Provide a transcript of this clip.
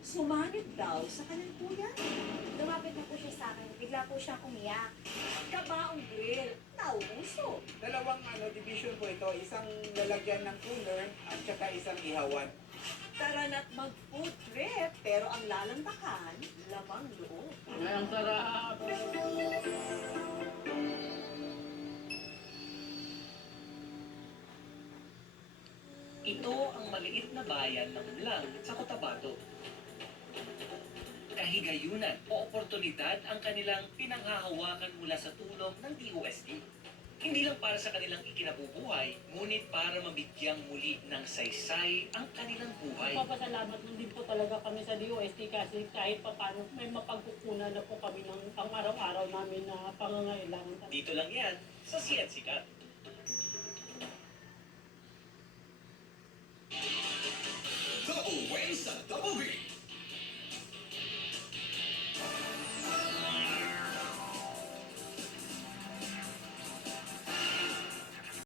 sumanib daw sa kanyang kuya. Lumapit na po siya sa akin. Bigla po siyang umiyak. Kabaong grill, nauso. Dalawang division po ito, isang lalagyan ng cooler at saka isang ihawan. Tara na't mag-food trip, pero ang lalantakan, lamang loob. Ay, ang sarap. Ito ang maliit na bayan ng Mlang sa Cotabato. Kahigayunan o oportunidad ang kanilang pinanghahawakan mula sa tulong ng DOST. Hindi lang para sa kanilang ikinabubuhay, ngunit para mabigyang muli ng saysay ang kanilang buhay. Papasalamat lang din po talaga kami sa DOST kasi kahit pa paano may mapagkukunan na po kami ng pang-araw-araw namin na pangangailangan. Dito lang yan sa Sikat. Double win sa Double B.